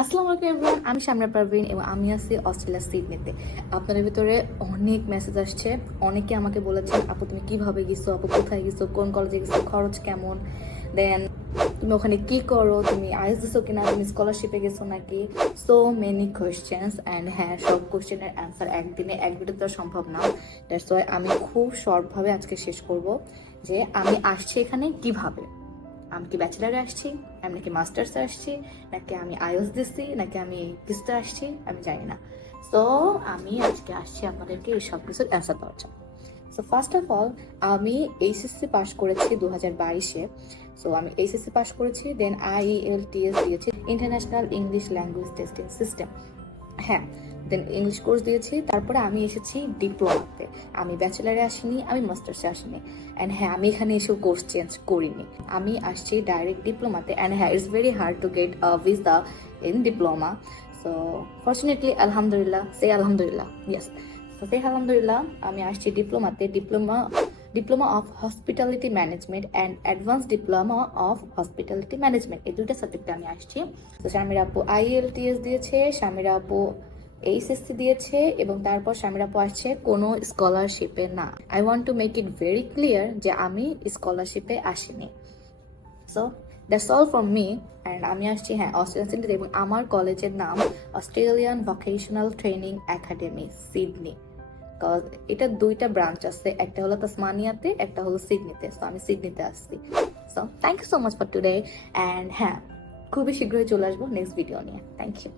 আসসালামু আলাইকুম এভরিওয়ান, আমি শামরা পারভিন এবং আমি আছি অস্ট্রেলিয়া সিডনিতে। আপনাদের ভিতরে অনেক মেসেজ আসছে, অনেকে আমাকে বলেছেন আপু তুমি কিভাবে গেছো, আপু কোথায় গেছো, কোন কলেজে গেছো, খরচ কেমন, দেন তুমি ওখানে কি করো, তুমি আইএস দিছো কিনা, তুমি স্কলারশিপে গেছো নাকি, সো মেনি কোয়েশ্চেন্স। অ্যান্ড হ্যাঁ, সব কোয়েশ্চেনের অ্যান্সার একদিনে এক ভিডিও তো সম্ভব না। দ্যাটস ওয়াই আমি খুব শর্টভাবে আজকে শেষ করব যে আমি আসছি এখানে কিভাবে। আমি কি ব্যাচেলারে আসছি, আমি নাকি মাস্টার্সে আসছি, নাকি আমি আইএলস দিচ্ছি, নাকি আমি কিস্তে আসছি, আমি জানি না। সো আমি আজকে আসছি আপনাদেরকে এই সব কিছুর অ্যান্সার দেওয়ার জন্য। সো ফার্স্ট অফ অল, আমি এইচএসসি পাস করেছি 2022-এ। সো আমি এইচএসসি পাস করেছি, দেন IELTS দিয়েছি, international English language testing system. হ্যাঁ, দেন ইংলিশ কোর্স দিয়েছি। তারপরে আমি এসেছি ডিপ্লোমাতে। আমি ব্যাচেলারে আসিনি, আমি মাস্টার্সে আসিনি। অ্যান্ড হ্যাঁ, আমি এখানে এসেও কোর্স চেঞ্জ করিনি, আমি আসছি ডাইরেক্ট ডিপ্লোমাতে। অ্যান্ড হ্যাঁ, it's very hard to get a visa in diploma. So fortunately আলহামদুলিল্লাহ, আলহামদুলিল্লাহ, ইয়েস, আলহামদুলিল্লাহ আমি আসছি ডিপ্লোমাতে। Diploma of hospitality management and advance diploma of hospitality management, এই দুইটা সাবজেক্টে আমি আসছি। তো শামির আপু IELTS দিয়েছে, শামির আপু এইচএসসি দিয়েছে, এবং তারপর শামির আপু আসছে কোনো স্কলারশিপে না। I want to make it very clear যে আমি স্কলারশিপে আসিনি। So that's all from me. And আমি আসছি হ্যাঁ অস্ট্রেলিয়ান সিডনিতে, এবং আমার কলেজের নাম Australian vocational training academy Sydney. Cause এটা দুইটা ব্রাঞ্চ আছে, একটা হলো তাসমানিয়াতে, একটা হলো সিডনিতে। সো আমি সিডনিতে আসছি। So thank you so much for today. And হ্যাঁ, খুবই শীঘ্রই চলে আসবো নেক্সট ভিডিও নিয়ে। থ্যাংক ইউ।